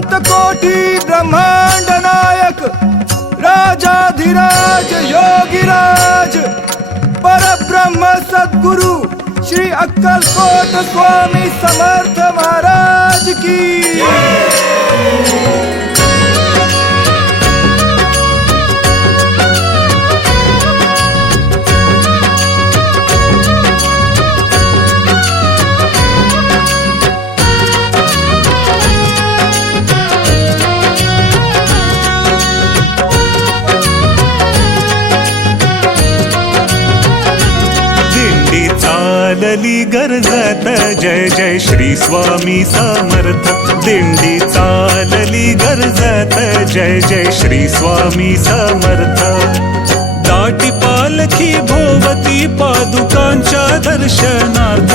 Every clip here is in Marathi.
अनंत कोटी ब्रह्मांड नायक राजाधिराज योगीराज परब्रह्म सद्गुरु श्री अक्कलकोट स्वामी समर्थ महाराज की चालली गर्जत जय जय श्री स्वामी समर्थ दिंडी चालली गर्जत जय जय श्री स्वामी समर्थ दाटी पालखी भोवती पादुकांच्या दर्शनार्थ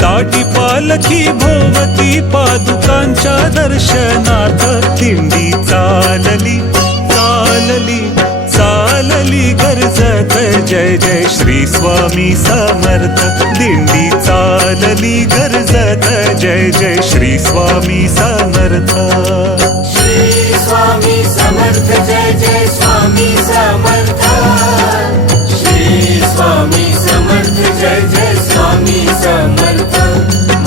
दाटी पालखी भोवती पादुकांच्या दर्शनार्थ दिंडी चालली चालली चालली गर्जत जय जय श्री स्वामी समर्थ दिंडी चालली गर्जत जय जय श्री स्वामी समर्थ श्री स्वामी समर्थ जय जय स्वामी समर्थ श्री स्वामी समर्थ जय जय स्वामी समर्थ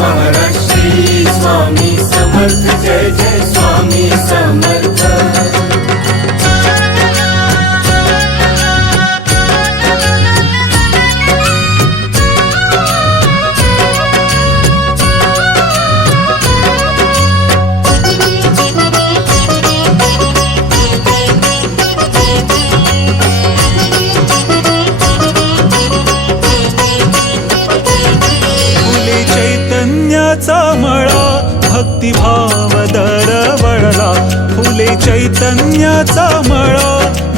महाराज श्री स्वामी समर्थ जय जय स्वामी समर्थ मळा भक्तिभाव दरवळला फुले चैतन्याचा मळा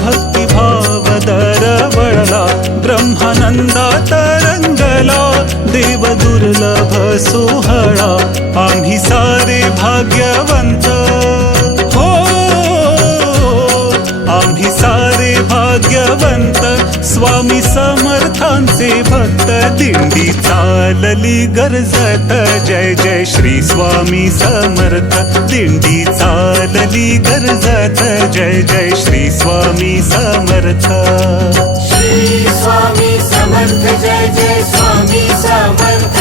भक्तिभाव दरवळला ब्रह्मानंदात रंगला देव दुर्लभ सोहळा आम्ही सारे भाग्यवंत हो आम्ही सारे भाग्यवंत स्वामी समर्थांचे भक्त दिंडी चालली गर्जत जय जय श्री स्वामी समर्थ दिंडी चालली गर्जत जय जय श्री स्वामी समर्थ श्री स्वामी समर्थ जय जय स्वामी समर्थ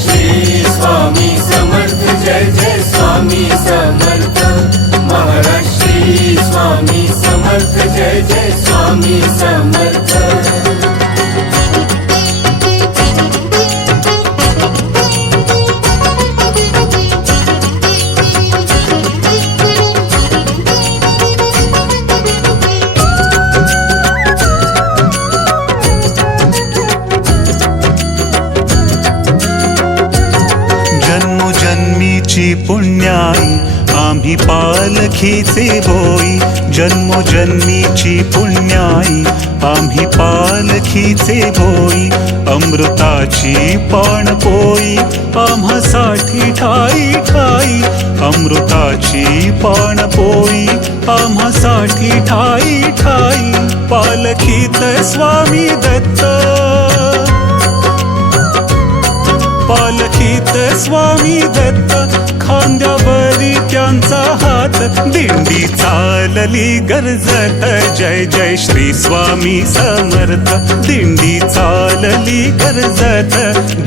श्री स्वामी समर्थ जय जय स्वामी समर्थ महाराज श्री स्वामी समर्थ जय जय स्वामी समर्थ जन्मोजन्मीची पुण्याई आम्ही पालखीचे बोई जन्मोजन्मीची पुण्याई आम्ही पालखीचे बोई अमृताची पाणपोई आम्हासाठी ठाई ठाई अमृताची पाणपोई आम्हासाठी ठाई ठाई पालखीत स्वामी दत्त पालखीत स्वामी दत्त खांद्यावरी त्यांचा हात दिंडी चालली गर्जत जय जय श्री स्वामी समर्थ दिंडी चालली गर्जत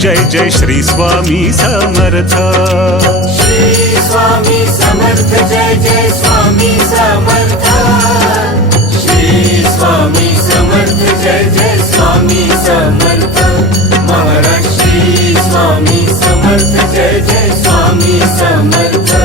जय जय श्री स्वामी समर्थ श्री स्वामी समर्थ जय जय स्वामी समर्थ श्री स्वामी समर्थ जय जय स्वामी समर्थ महाराज श्री स्वामी समर्थ जय जय स्वामी समर्थ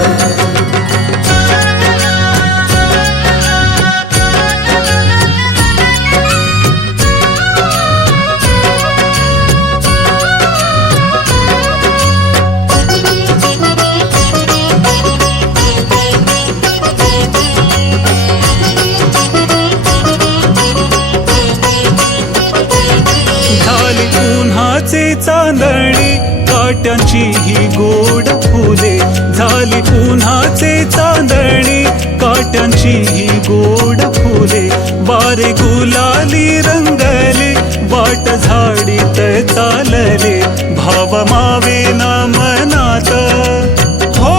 झाली उन्हाचे चांदणी काट्यांची ही गोड फुले झाली उन्हाचे चांदणी काट्यांची ही गोड फुले वारे गुलाली रंगले वाट झाडीत चालले भाव मावे ना मनात हो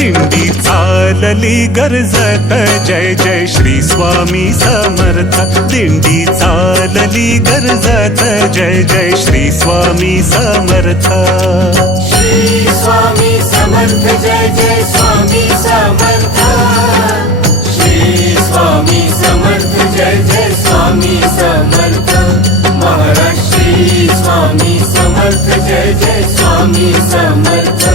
दिंडी चालली गर्जत जय जय श्री स्वामी समर्थ दिंडी चालली गर्जत जय जय श्री स्वामी समर्थ श्री स्वामी समर्थ जय जय स्वामी समर्थ श्री स्वामी समर्थ जय जय स्वामी समर्थ महाराज श्री स्वामी समर्थ जय जय स्वामी समर्थ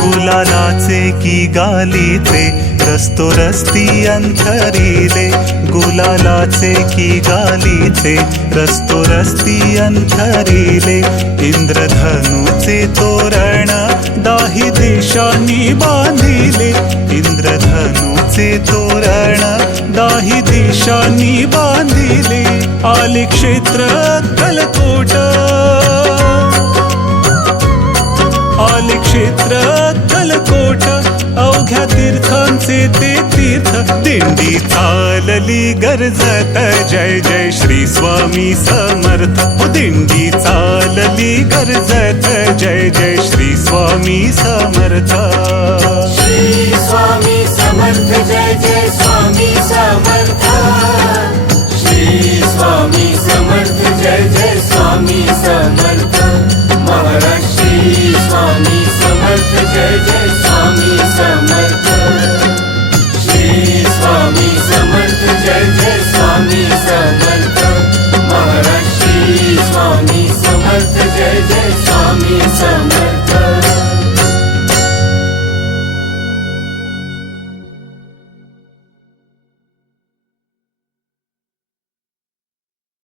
गुलालाचे की गालीचे रस्तो रस्ती अंतरिले गुलालाचे की गालीचे रस्तो रस्ती अंतरिले इंद्रधनुचे तोरण दाही देशांनी बांधिले इंद्रधनुचे तोरण दाही देशांनी बांधिले आले क्षेत्र अक्कलकोट आले क्षेत्र अक्कलकोट अवघ्या तीर्थांचे ते तीर्थ दिंडी चालली गर्जत जय जय श्री स्वामी समर्थ दिंडी चालली गर्जत जय जय श्री स्वामी समर्थ